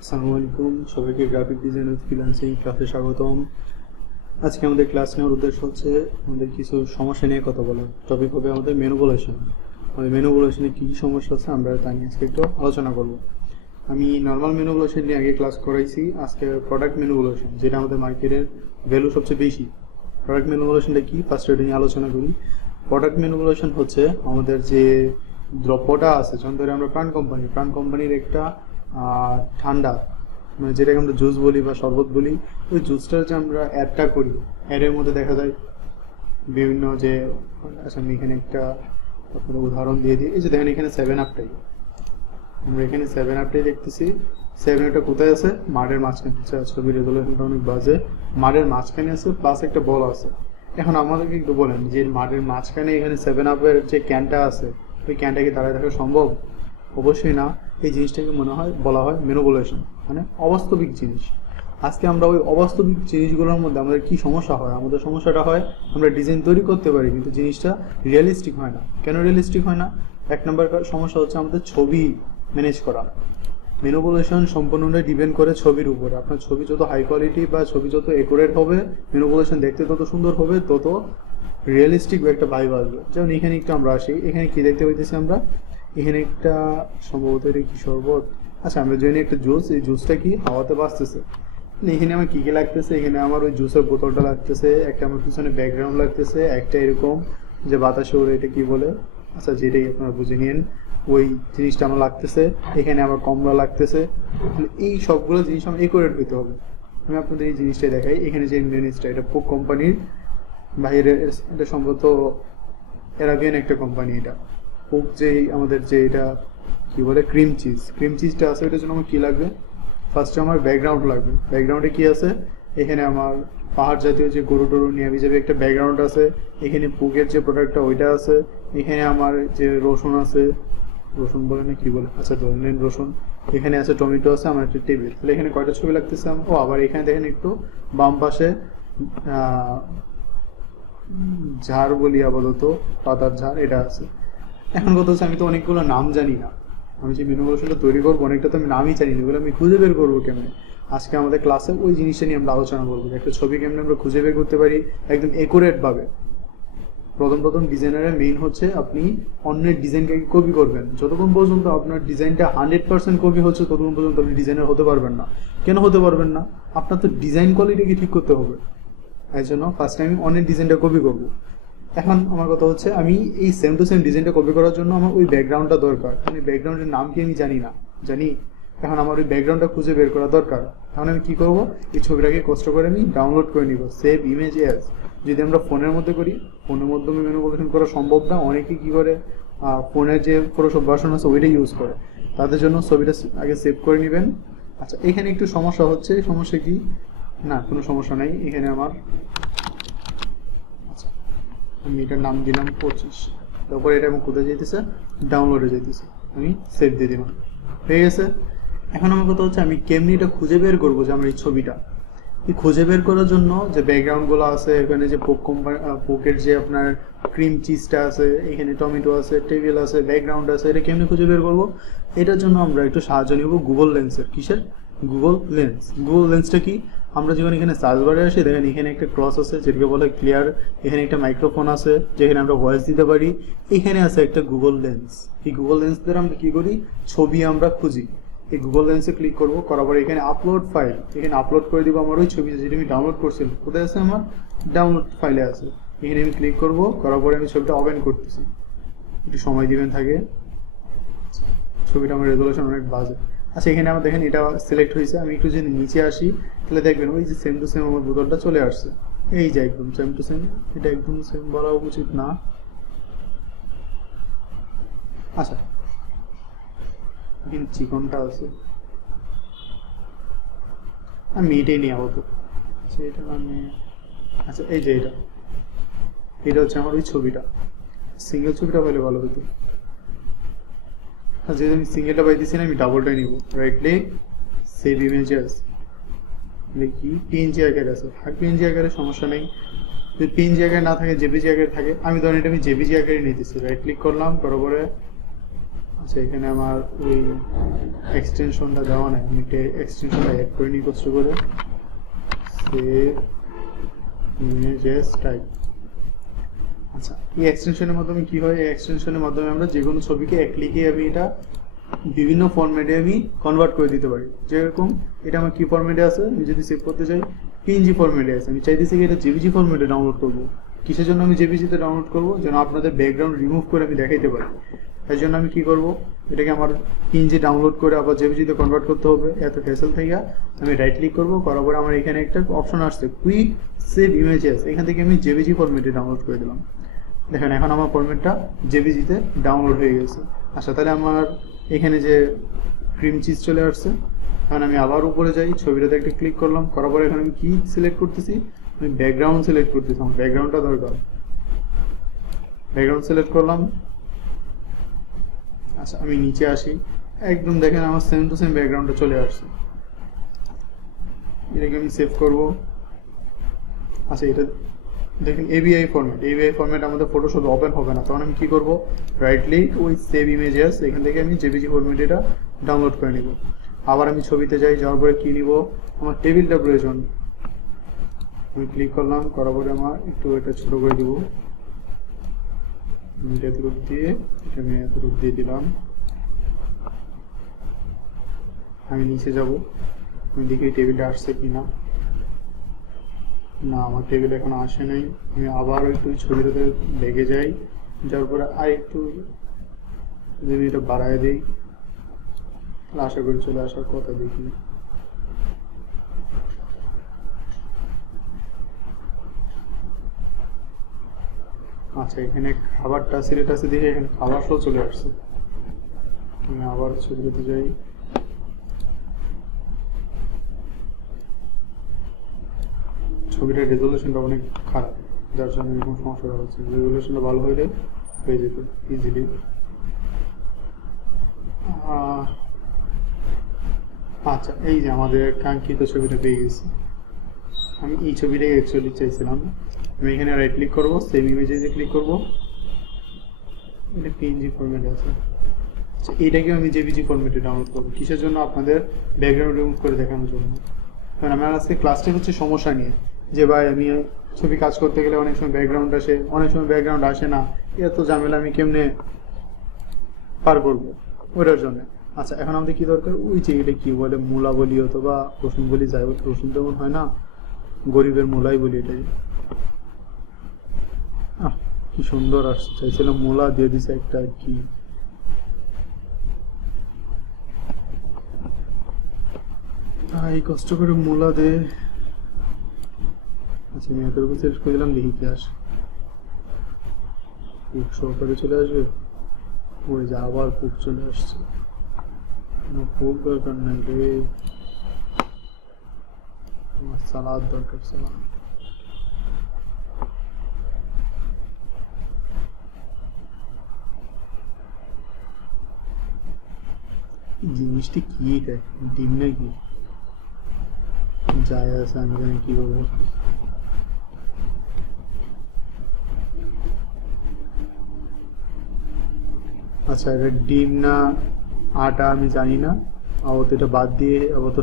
আসসালামু আলাইকুম, সবাইকে গ্রাফিক ডিজাইন উইথ ফ্রিল্যান্সিং ক্লাসে স্বাগতম। আজকে আমাদের ক্লাস নেওয়ার উদ্দেশ্য হচ্ছে আমাদের কিছু সমস্যা নিয়ে কথা বলা। টপিক হবে আমাদের ম্যানুপুলেশন। আমাদের ম্যানুপুলেশনে কী কী সমস্যা আছে আমরা তা নিয়ে আজকে একটু আলোচনা করব। আমি নর্মাল ম্যানুপুলেশন নিয়ে আগে ক্লাস করাইছি। আজকে প্রোডাক্ট ম্যানুপুলেশন, যেটা আমাদের মার্কেটের ভ্যালু সবচেয়ে বেশি। প্রোডাক্ট ম্যানুপুলেশনটা কি, ফার্স্ট এটা নিয়ে আলোচনা করি। প্রোডাক্ট ম্যানুপুলেশন হচ্ছে আমাদের যে দ্রব্যটা আছে, যেমন ধরে আমরা প্রাণ কোম্পানির একটা ঠান্ডা, মানে যেটাকে আমরা জুস বলি বা শরবত বলি, ওই জুসটার যে আমরা অ্যাডটা করি, অ্যাডের মধ্যে দেখা যায় বিভিন্ন যে, আচ্ছা আমি এখানে একটা আপনাদের উদাহরণ দিয়ে দিই। এই যে দেখেন এখানে 7 আপটাই, আমরা এখানে 7 আপটাই দেখতেছি। 7 আপটা কোথায় আছে? মাঠের মাঝখানে। ছবি রেজলিউশনটা অনেক বাজে। মাঠের মাঝখানে আছে, প্লাস একটা বল আছে। এখন আমাদেরকে একটু বলেন যে মাঠের মাঝখানে এখানে 7 আপের যে ক্যানটা আছে, ওই ক্যানটা কি দাঁড়ায় থাকা সম্ভব? অবশ্যই না। এই জিনিসটাকে বলা হয় ম্যানুপুলেশন, মানে অবাস্তবিক জিনিস। আজকে আমরা ওই অবাস্তবিক জিনিসগুলোর মধ্যে আমাদের কি সমস্যা হয়? আমাদের সমস্যাটা হয় আমরা ডিজাইন তৈরি করতে পারি কিন্তু জিনিসটা রিয়েলিস্টিক হয় না। কেন রিয়েলিস্টিক হয় না? এক নম্বর সমস্যা হচ্ছে আমাদের ছবি ম্যানেজ করা। ম্যানুপুলেশন সম্পূর্ণটাই ডিপেন্ড করে ছবির উপরে। আপনার ছবি যত হাই কোয়ালিটি বা ছবি যত একুরেট হবে, ম্যানুপুলেশন দেখতে তত সুন্দর হবে, তত রিয়েলিস্টিক একটা ভাইব আসবে। যেমন এখানে একটু আমরা আসি, এখানে কি দেখতে পাইতেছি আমরা? এখানে একটা সম্ভবত এটা কি শরবত, আচ্ছা আমরা জানি একটা জুস। এই জুসটা কি হাওয়াতে বাঁচতেছে। এখানে আমার কি কি লাগতেছে? এখানে আমার ওই জুসের বোতলটা লাগতেছে, একটা আমার পিছনে ব্যাকগ্রাউন্ড লাগতেছে, একটা এরকম যে বাতাসে ওরে, এটা কি বলে, আচ্ছা যেটাই আপনারা বুঝে নিন, ওই জিনিসটা আমার লাগতেছে। এখানে আমার কমলা লাগতেছে। এই সবগুলো জিনিস আমার একুরেট হইতে হবে। আমি আপনাদের এই জিনিসটাই দেখাই। এখানে যে জিনিসটা, এটা পোক কোম্পানির বাইরে, এটা সম্ভবত অ্যারাবিয়ান একটা কোম্পানি। এটা পোক যে আমাদের যে এটা কি বলে ক্রিম চিজটা আছে, এটার জন্য আমার কি লাগবে? ফার্স্টে আমার ব্যাকগ্রাউন্ড লাগবে। ব্যাকগ্রাউন্ডে কি আছে? এখানে আমার পাহাড় জাতীয় যে গরু টরু নিয়ে যাবে একটা ব্যাকগ্রাউন্ড আছে। এখানে পুকের যে প্রোডাক্টটা ওইটা আছে। এখানে আমার যে রসুন আছে, রসুন বলে না কি বলে, আচ্ছা ধরে নিন রসুন। এখানে আছে টমেটো আছে, আমার একটা টেবিল। তাহলে এখানে কয়টা ছবি লাগতেছে আমার? ও আবার এখানে দেখেন একটু বাম পাশে ঝাড় বলি আপাতত, পাতার ঝাড়, এটা আছে। এখন কথা হচ্ছে আমি তো অনেকগুলো নাম জানি না। আমি যে মেনুগুলোটা তৈরি করবো অনেকটা তো আমি নামই জানি না, এগুলো আমি খুঁজে বের করবো কেমনে? আজকে আমাদের ক্লাসে ওই জিনিসটা নিয়ে আমরা আলোচনা করবো, একটা ছবি কেমনে আমরা খুঁজে বের করতে পারি একদম একুরেট ভাবে। প্রথম ডিজাইনারের মেইন হচ্ছে আপনি অন্যের ডিজাইনকে কপি করবেন। যতক্ষণ পর্যন্ত আপনার ডিজাইনটা 100% কপি হচ্ছে, ততক্ষণ পর্যন্ত আপনি ডিজাইনার হতে পারবেন না। কেন হতে পারবেন না? আপনার তো ডিজাইন কোয়ালিটিকে ঠিক করতে হবে। এই জন্য ফার্স্টে আমি অন্যের ডিজাইনটা কপি করব। এখন আমার কথা হচ্ছে আমি এই সেম টু সেম ডিজাইনটা কপি করার জন্য আমার ওই ব্যাকগ্রাউন্ডটা দরকার। মানে ব্যাকগ্রাউন্ডের নাম কি আমি জানি না, জানি। এখন আমার ওই ব্যাকগ্রাউন্ডটা খুঁজে বের করা দরকার। এখন আমি কি করব? এই ছবিটাকে কষ্ট করে আমি ডাউনলোড করে নিব, সেভ ইমেজ অ্যাজ। যদি আমরা ফোনের মধ্যে করি, ফোনের মাধ্যমে ম্যানুপুলেশন করা সম্ভব না। অনেকে কি করে, ফোনের যে ফটোশপ ভার্সন আছে ওইটাই ইউজ করে। তাদের জন্য ছবিটা আগে সেভ করে নেবেন। আচ্ছা এখানে একটু সমস্যা হচ্ছে, সমস্যা কি? না কোনো সমস্যা নাই। এখানে আমার, আচ্ছা আমি এটার নাম দিলাম 25। তারপরে এটা আমি কোথায় যেতেছে? ডাউনলোডে যেতেছে। আমি সেভ দিয়ে দিলাম, হয়ে গেছে। এখন আমার কথা হচ্ছে আমি কেমনি এটা খুঁজে বের করবো যে আমার এই ছবিটা। এই খুঁজে বের করার জন্য যে ব্যাকগ্রাউন্ডগুলো আছে, এখানে যে পোকের যে আপনার ক্রিম চিজটা আছে, এখানে টমেটো আছে, টেবিল আছে, ব্যাকগ্রাউন্ড আছে, এটা কেমনি খুঁজে বের করবো? এটার জন্য আমরা একটু সাহায্য নিব গুগল লেন্সের। কিসের? Google lens. গুগল লেন্সটা কি? আমরা যখন এখানে সার্চ বারে আসি, দেখেন এখানে একটা ক্রস আছে যেটাকে বলে ক্লিয়ার। এখানে একটা মাইক্রোফোন আছে যেখানে আমরা ভয়েস দিতে পারি। এখানে আছে একটা গুগল লেন্স। এই গুগল লেন্স দ্বারা আমরা কি করি? ছবি আমরা খুঁজি। এই গুগল লেন্সে ক্লিক করবো, করার পরে এখানে আপলোড ফাইল, এখানে আপলোড করে দিব আমার ওই ছবি যেটা আমি ডাউনলোড করছিলাম। কোথায় আছে? আমার ডাউনলোড ফাইলে আছে। এখানে আমি ক্লিক করবো, করার পরে আমি ছবিটা ওপেন করতেছি। একটু সময় দিবেন থাকে। ছবিটা আমার রেজলিউশন অনেক বাজে। আচ্ছা এখানে আমার দেখেন এটা সিলেক্ট হয়েছে। আমি একটু যদি নিচে আসি, তাহলে দেখবেন ওই যে সেম টু সেম আমার বোতলটা চলে আসছে। এই যে একদম সেম টু সেম। এটা একদম সেম বলা উচিত না। আচ্ছা এখানে চিকনটা আছে, আমি এটাই নিয়ে আবো তো। আচ্ছা এটা আমি, আচ্ছা এই যে এটা হচ্ছে আমার ওই ছবিটা। সিঙ্গেল ছবিটা পাইলে ভালো হতো। আর যেহেতু আমি সিঙ্গেলটা পাইতেছি না, আমি ডাবলটাই নিব। রাইট ক্লিক, সেভ ইমেজেস, দেখি পিএনজি আকারে আছে, থাক পিএনজি আকারে সমস্যা নেই। যদি পিএনজি আকারে না থাকে, জেপিজি আকারে থাকে, আমি ধরেন এটা আমি জেপিজি আকারে নিতেছি। রাইট ক্লিক করলাম, করার পরে আচ্ছা এখানে আমার ওই এক্সটেনশনটা দেওয়া নাই, আমি এক্সটেনশনটা অ্যাড করে নিই কষ্ট করে। Save images type. আচ্ছা এই এক্সটেনশনের মাধ্যমে কি হয়, এই এক্সটেনশনের মাধ্যমে আমরা যে কোনো ছবিকে এক ক্লিকে আমি এটা বিভিন্ন ফরম্যাটে আমি কনভার্ট করে দিতে পারি। যেরকম এটা আমার কি ফরম্যাটে আছে, আমি যদি সেভ করতে চাই পিএনজি ফরম্যাটে আছে, আমি চাইতেছি কি এটা জেপিজি ফরম্যাটে ডাউনলোড করব। কিসের জন্য আমি জেপিজিতে ডাউনলোড করব, যেন আপনাদের ব্যাকগ্রাউন্ড রিমুভ করে আমি দেখাইতে পারি। তাই জন্য আমি কি করব, এটাকে আমার পিএনজি ডাউনলোড করে আবার জেপিজিতে কনভার্ট করতে হবে। এত ফেসেল থেকে আমি রাইট ক্লিক করব, করার পরে আমার এখানে একটা অপশন আসছে কুইক সেভ ইমেজেস, এখান থেকে আমি জেপিজি ফরম্যাটে ডাউনলোড করে দিলাম। দেখেন এখন আমার ফরম্যাটটা জেপিজিতে ডাউনলোড হয়ে গেছে। আচ্ছা তাহলে আমার এখানে যে ক্রিম চিজ চলে আসছে। এখন আমি আবার উপরে যাই, ছবিটাতে একটা ক্লিক করলাম, করার পরে এখন আমি কি সিলেক্ট করতেছি, আমি ব্যাকগ্রাউন্ড সিলেক্ট করতেছি, আমার ব্যাকগ্রাউন্ডটা দরকার। ব্যাকগ্রাউন্ড সিলেক্ট করলাম। আচ্ছা আমি নিচে আসি, একদম দেখেন আমার সেম টু সেম ব্যাকগ্রাউন্ডটা চলে আসছে। এটাকে আমি সেভ করব। আচ্ছা এটা দেখেন এবিআই ফরম্যাট আমাদের ফটোশপ ওপেন হবে না, তখন আমি কি করব, রাইট ক্লিক ওই সেভ ইমেজেস, এখান থেকে আমি জেপিজি ফরম্যাটে এটা ডাউনলোড করে নিব। আবার আমি ছবিতে যাই, যাওয়ার পরে কি নিব, আমার টেবিলটা প্রয়োজন। আমি ক্লিক করলাম, করার পরে আমার একটু এটা ছোট করে দিব, এটা এতটুকু দিয়ে এটা আমি এতটুকু দিয়ে দিলাম। আমি নিচে যাব, আমি দেখি টেবিলটা আসছে কিনা। না আমার টেবিল এখন আসে নাই। আমি আবার একটু ছবিটাতে লেগে যাই, যাওয়ার পরে আর একটু যদি এটা বাড়ায় দিই তাহলে আশা করি চলে আসার কথা। দেখি আচ্ছা এখানে খাবারটা সিলেক্ট আছে, দেখে এখানে খাবার সহ চলে আসছে। আমি আবার ছবিটাতে যাই, ছবিটার রেজলিউশনটা অনেক খারাপ, যার জন্য এরকম সমস্যা হচ্ছে। রেজলিউশনটা ভালো হয়ে যেত ইজিলি। আচ্ছা এই যে আমাদের কাঙ্ক্ষিত ছবিটা পেয়ে গেছি। আমি এই ছবিটাই অ্যাকচুয়ালি চাইছিলাম। আমি এখানে রাইট ক্লিক করব, সেভ ইমেজে ক্লিক করব, এটা পিএনজি ফরম্যাটে আছে। আচ্ছা এইটাকে আমি জেপিজি ফরম্যাটে ডাউনলোড করবো। কিসের জন্য, আপনাদের ব্যাকগ্রাউন্ড রিমুভ করে দেখানোর জন্য। কারণ আমার আজকে ক্লাসটা হচ্ছে সমস্যা নিয়ে, যে ভাই আমি ছবি কাজ করতে গেলে অনেক সময় ব্যাকগ্রাউন্ড আসে, অনেক সময় ব্যাকগ্রাউন্ড আসে না, এত ঝামেলা আমি কেমনে পার করবো, ওটার জন্য। আচ্ছা এখন আমাদের কি দরকার, ওই যে এটা কি বলে মূলা বলি অথবা রসুন বলি, যাই হোক রসুন তেমন হয় না, গরিবের মূলাই বলি এটাই। কি সুন্দর আসছে, চাইছিলাম মূলা দিয়ে দিছে একটা কি। এই কষ্ট করে মূলা দে। আচ্ছা আমি এত রকম সিলেক্ট করে দিলাম, লিখি কি আসে, কুক সহকারে চলে আসবে। ওই যে আবার কুক চলে আসছে, কুক দরকার নাই রে, আমার সালাদ দরকার, সালাদ। জিনিসটি কি দেখ, ডিম নাকি যায় আছে, আমি জানি কি বলবো। আচ্ছা এটা ডিম না আটা আমি জানি না, আবার তো এটা বাদ দিয়ে আবার তো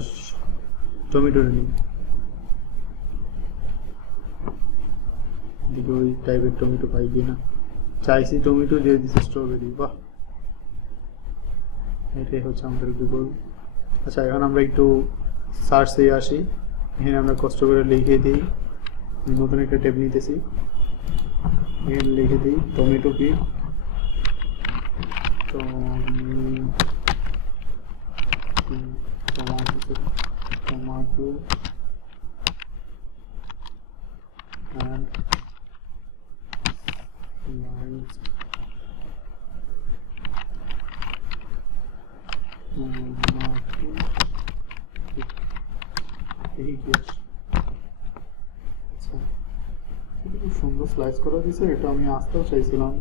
টমেটো নিই, দেখি ওই টাইপের টমেটো পাই কিনা। চাইছি টমেটো, দিয়ে দিচ্ছে স্ট্রবেরি। বাহ, এটাই হচ্ছে আমাদের গুগল। আচ্ছা এখন আমরা একটু সার্চে আসি, এখানে আমরা কষ্ট করে লিখে দিই, নতুন একটা ট্যাব নিতেছি, এখানে লিখে দিই টমেটো কি, টমেটো and lines খুব সুন্দর স্লাইস করা দিয়েছে, এটা আমি আসতেও চাইছিলাম।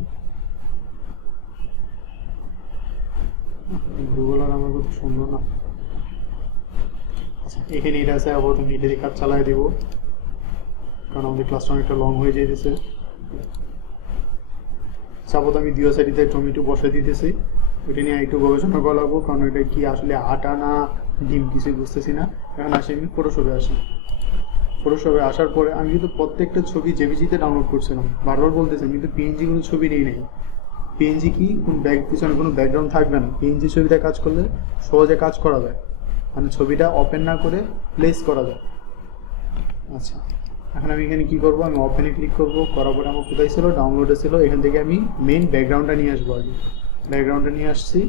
গুগল আর আমার খুব সুন্দর না। আচ্ছা এখানে এটা আছে, আবার আমি এটারই কাজ চালাই দিব, কারণ আমাদের ক্লাসটা অনেকটা লং হয়ে যেতেছে। আপাতত আমি দুই সাইডে টমেটো বসাই দিতেছি, ওইটা নিয়ে একটু গবেষণা করাবো, কারণ ওইটা কি আসলে আটা না ডিম কিছুই বুঝতেছি না। এখন আসি আমি ফটোশপে আসি। ফটোশপে আসার পরে আমি কিন্তু প্রত্যেকটা ছবি জেপিজিতে ডাউনলোড করছিলাম, বারবার বলতেছি আমি কিন্তু পিএনজি কোনো ছবি নেই নাই। পিএনজি কি কোন পিছনে কোনো ব্যাকগ্রাউন্ড থাকবে না, পিএনজি ছবিতে কাজ করলে সহজে কাজ করা যায়, মানে ছবিটা ওপেন না করে প্লেস করা যায়। আচ্ছা, এখন আমি এখানে কি করব, আমি ওপেনে ক্লিক করব, করার পরে আমার কোথায় ছিল, ডাউনলোডে ছিল। এখান থেকে আমি মেইন ব্যাকগ্রাউন্ডটা নিয়ে আসবো, আগে ব্যাকগ্রাউন্ডটা নিয়ে আসছি।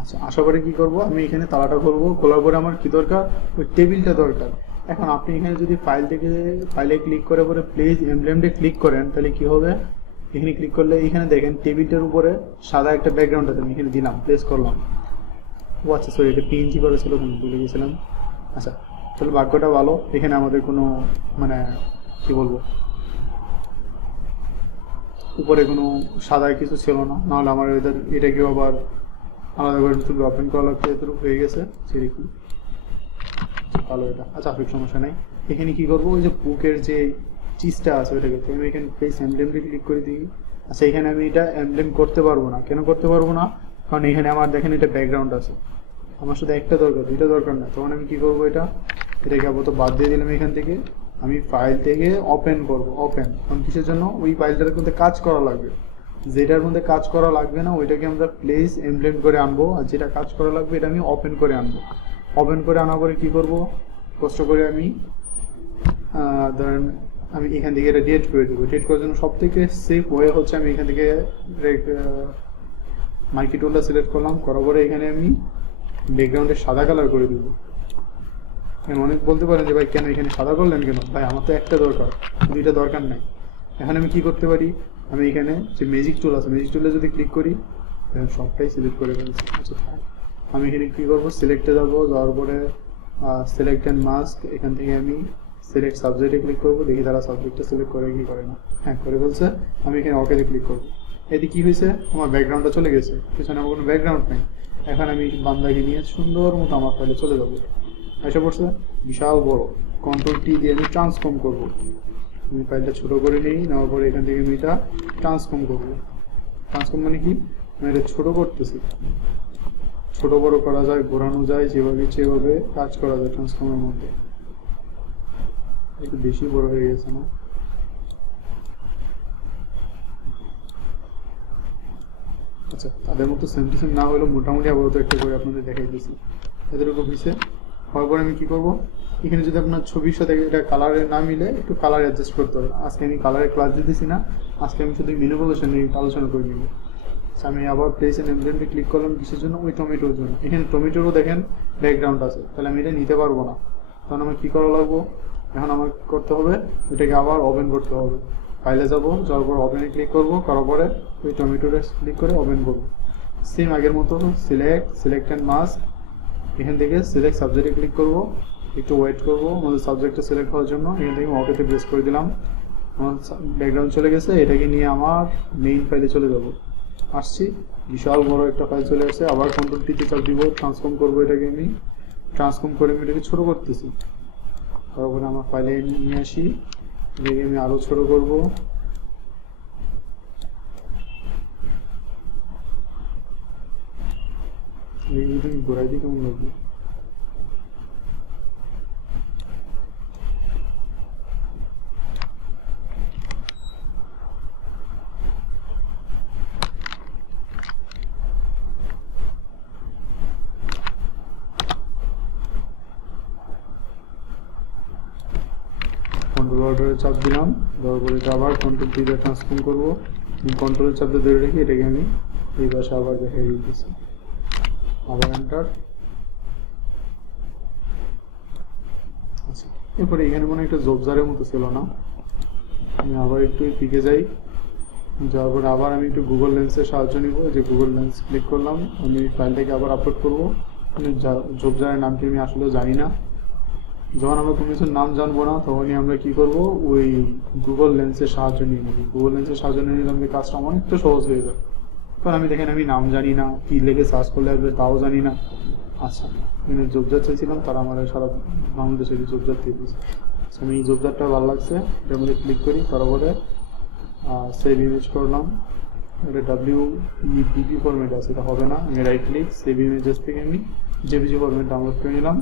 আচ্ছা, আশা করি কি করব, আমি এখানে তালাটা খুলবো, খোলার পরে আমার কি দরকার, ওই টেবিলটা দরকার। এখন আপনি এখানে যদি ফাইলে ক্লিক করে পরে প্লেস এমব্লেমটা ক্লিক করেন, তাহলে কি হবে, এখানে ক্লিক করলে এখানে দেখেন টেবিলটার উপরে সাদা একটা ব্যাকগ্রাউন্ড আছে, আমি এখানে দিলাম, প্লেস করলাম। ও আচ্ছা, সরি, এটা পিএনজি করেছিল, ভুলে গেছিলাম। আচ্ছা, তাহলে ভাগ্যটা ভালো, এখানে আমাদের কোনো মানে কি বলবো, উপরে কোনো সাদা কিছু ছিল না, নাহলে আমার এটাকেও আবার আলাদা করে তুমি ওপেন করা লাগছে, এতটুকু হয়ে গেছে সেটা কি ভালো এটা। আচ্ছা, আসুক, সমস্যা নাই। এখানে কি করবো, ওই যে বুকের যে চিজটা আছে ওইটাকে আমি এখানে প্লেস এমব্লেমটা ক্লিক করে দিই। আচ্ছা, এখানে আমি এটা এমব্লেম করতে পারবো না, কেন করতে পারবো না, কারণ এখানে আমার দেখেন এটা ব্যাকগ্রাউন্ড আছে, আমার শুধু একটা দরকার, দুইটা দরকার না। তখন আমি কি করবো, এটাকে আপাতত বাদ দিয়ে দিলাম। এখান থেকে আমি ফাইল থেকে ওপেন করবো, ওপেন, কারণ কিসের জন্য, ওই ফাইলটার মধ্যে কাজ করা লাগবে, যেটার মধ্যে কাজ করা লাগবে না ওইটাকে আমরা প্লেস এমব্লেম করে আনবো, আর যেটা কাজ করা লাগবে এটা আমি ওপেন করে আনবো। ওপেন করে আনার পরে কি করব, কষ্ট করে আমি ধরেন আমি এখান থেকে এটা ডিলিট করে দেবো। ডিলিট করার জন্য সব থেকে সেফ ওয়ে হচ্ছে আমি এখান থেকে মার্কি টুলটা সিলেক্ট করলাম, করার পরে এখানে আমি ব্যাকগ্রাউন্ডে সাদা কালার করে দেবো। অনেক বলতে পারেন যে ভাই কেন এখানে সাদা করলেন কেন, ভাই আমার তো একটা দরকার, দুইটা দরকার নাই। এখন আমি কি করতে পারি, আমি এখানে যে ম্যাজিক টুল আছে, ম্যাজিক টুলে যদি ক্লিক করি সবটাই সিলেক্ট করে ফেলছি। আচ্ছা, আমি এখানে কী করবো, সিলেক্টে যাবো, যাওয়ার পরে সিলেক্ট অ্যান্ড মাস্ক, এখান থেকে আমি সিলেক্ট সাবজেক্টে ক্লিক করবো, দেখি তারা সাবজেক্টটা সিলেক্ট করে কি করে না। হ্যাঁ, করে ফেলছে। আমি এখানে ওকেতে ক্লিক করবো। এতে কী হয়েছে, আমার ব্যাকগ্রাউন্ডটা চলে গেছে, পিছনে আমার কোনো ব্যাকগ্রাউন্ড নেই। এখন আমি বান্দাকে নিয়ে সুন্দর মতো আমার ফাইলে চলে যাবো। এসে পড়ছে বিশাল বড়, কন্ট্রোল টি দিয়ে আমি ট্রান্সফর্ম করবো। আমি ফাইলটা ছোটো করে নিই, নেওয়ার পরে এখান থেকে আমি এটা ট্রান্সফর্ম করবো। ট্রান্সফর্ম মানে কি, আমি এটা ছোটো করতেছি, ছোট বড় করা যায়, ঘোরানো যায়, যেভাবে সেভাবে কাজ করা যায় ট্রান্সফর্মের মধ্যে। একটু বেশি বড় হয়ে গেছে না? আচ্ছা, তাদের মতো সেম টু সেম না হলেও মোটামুটি আপাতত একটা করে আপনাদের দেখাই দিয়েছি। এতটুকু হয়েছে। হওয়ার পরে আমি কী করবো, এখানে যদি আপনার ছবির সাথে এটা কালারের না মিলে একটু কালার অ্যাডজাস্ট করতে হবে। আজকে আমি কালারের ক্লাস দিতেছি না, আজকে আমি শুধু ম্যানিপুলেশন নিয়ে আলোচনা করে নিব। আমি আবার প্লেস এন্ড এমব্লেমে ক্লিক করলাম, কিসের জন্য, ওই টমেটোর জন্য। এখানে টমেটোরও দেখেন ব্যাকগ্রাউন্ড আছে, তাহলে আমি এটা নিতে পারবো না। তখন আমার কী করা লাগবো, এখন আমার করতে হবে এটাকে আবার ওপেন করতে হবে। ফাইলে যাবো, যাওয়ার পর ওপেনে ক্লিক করবো, করার পরে ওই টমেটোরে ক্লিক করে ওপেন করবো। সেম আগের মতো সিলেক্ট অ্যান্ড মাস্ক, এখান থেকে সিলেক্ট সাবজেক্টে ক্লিক করবো, একটু ওয়েট করবো আমাদের সাবজেক্টটা সিলেক্ট হওয়ার জন্য। এখান থেকে ওকেতে প্রেস করে দিলাম, আমার ব্যাকগ্রাউন্ড চলে গেছে। এটাকে নিয়ে আমার মেইন ফাইলে চলে যাবো। আসছি, বিশাল বড় একটা ফাইল চলে আসছে। আবার কন্ট্রোল টিতে চাপ দিব, ট্রান্সফর্ম করবো। এটাকে আমি ট্রান্সফর্ম করে আমি এটাকে ছোটো করতেছি। তারপরে আমার ফাইলে নিয়ে আসি, এটাকে আমি আরও ছোটো করবো। এটাকে ঘোরাই দিই, কেমন লাগবে? কন্ট্রোল অর্ডারে চাপ দিলাম, দেওয়ার পরে এটা আবার কন্ট্রোল টিতে ট্রান্সফর্ম করবো। কন্ট্রোলের চাপটা ধরে রেখে এটাকে আমি এই পাশে আবার দেখাই দিতেছি, আবার এন্টার। আচ্ছা, এরপরে এখানে মনে একটা জবজারের মতো ছিল না, আমি আবার একটু পিকে যাই। যাওয়ার পরে আবার আমি একটু গুগল লেন্সের সাহায্য নিব। যে গুগল লেন্স ক্লিক করলাম, আমি ফাইলটাকে আবার আপলোড করবো। জবজারের নামটি আমি আসলে জানি না। যখন আমরা কোনো কিছুর নাম জানবো না, তখনই আমরা কি করব, ওই গুগল লেন্সের সাহায্য নিয়ে নেব। গুগল লেন্সের সাহায্য নিয়ে নিলে আমাদের কাজটা অনেকটা সহজ হয়ে যাবে। কারণ আমি দেখেন আমি নাম জানি না, কী লেগে সার্চ করলে আসবে তাও জানি না। আচ্ছা, আমি জবজার চাইছিলাম, তারা আমার সারা বাংলাদেশে জবজার দিয়ে দিয়েছে। আমি এই জবজারটা ভালো লাগছে, এটার মধ্যে ক্লিক করি, তারপরে সেভ ইমেজ করলাম। এটা WEBP ফরম্যাট আছে, এটা হবে না। আমি রাইট ক্লিক সেভ ইমেজেস থেকে আমি জেপিজি ফরম্যাট ডাউনলোড করে নিলাম।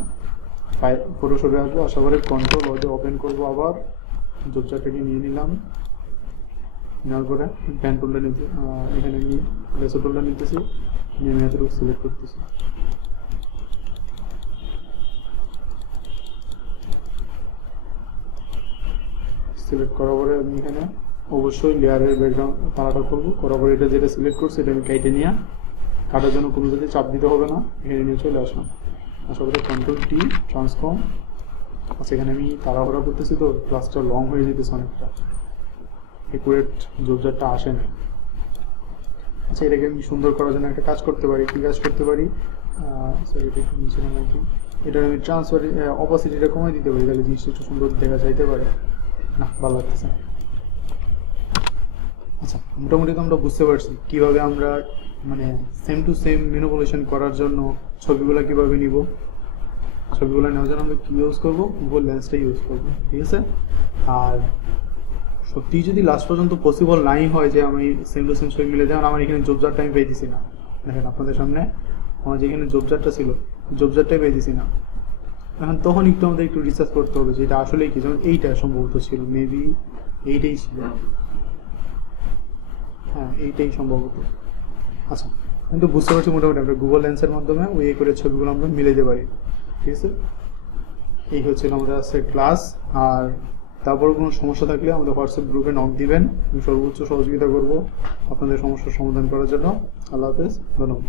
ফটোশপে আসবো, আশা করে কন্ট্রোল ওপেন করবো, আবার জবচারটাকে নিয়ে নিলাম। নেওয়ার পরে প্যান টুলটা নিতে এখানে আমি লেসো টুলটা নিতেছি, নিয়ে আমি এতটুকু সিলেক্ট করতেছি। সিলেক্ট করার পরে আমি এখানে অবশ্যই লেয়ারের ব্যাকগ্রাউন্ড কালারটা করবো, করার পরে এটা যেটা সিলেক্ট করছি এটা আমি কেটে নিয়ে কাটার জন্য কোনো যদি চাপ দিতে হবে না, এখানে নিয়ে চলে আসলাম। আশা করি কন্ট্রোল-T ট্রান্সফর্ম। আচ্ছা, এখানে আমি তাড়াহুড়া করতেছি তো ক্লাসটা লং হয়ে যেতেছে অনেকটা, একুরেট জবজারটা আসে না। আচ্ছা, এটাকে আমি সুন্দর করার জন্য একটা কাজ করতে পারি। কী কাজ করতে পারি? এটা আমি ট্রান্সফার অপোসিটিটা কমাই দিতে পারি, তাহলে জিনিসটা একটু সুন্দর দেখা যাইতে পারে। না, ভালো লাগতেছে না। আচ্ছা, মোটামুটি তো আমরা বুঝতে পারছি কীভাবে আমরা মানে সেম টু সেম ম্যানিপুলেশন করার জন্য ছবিগুলো কীভাবে নিব। ছবিগুলো নেওয়ার জন্য আমরা কী ইউজ করবো? গুগল লেন্সটা ইউজ করবো, ঠিক আছে। আর সত্যিই যদি লাস্ট পর্যন্ত পসিবল নাই হয় যে আমি সেম টু সেম ছবি মিলে, যেমন আমার এখানে জবজারটা আমি পেয়েছি না, দেখেন আপনাদের সামনে আমার যেখানে জবজারটা ছিল জবজারটাই পেয়েছি না। এখন তখন একটু আমাদের একটু রিসার্চ করতে হবে যে এটা আসলেই কি, যেমন এইটা সম্ভবত ছিল, মেবি এইটাই ছিল, হ্যাঁ এইটাই সম্ভবত। আচ্ছা, আমি তো বুঝতে পারছি মোটামুটি আমরা গুগল লেন্সের মাধ্যমে ওই করে ছবিগুলো আমরা মিলে দিতে পারি, ঠিক আছে। এই হচ্ছিল আমাদের আজকের ক্লাস। আর তারপর কোনো সমস্যা থাকলে আমাদের হোয়াটসঅ্যাপ গ্রুপে নক দিবেন, আমি সর্বোচ্চ সহযোগিতা করব আপনাদের সমস্যার সমাধান করার জন্য। আল্লাহ হাফেজ, ধন্যবাদ।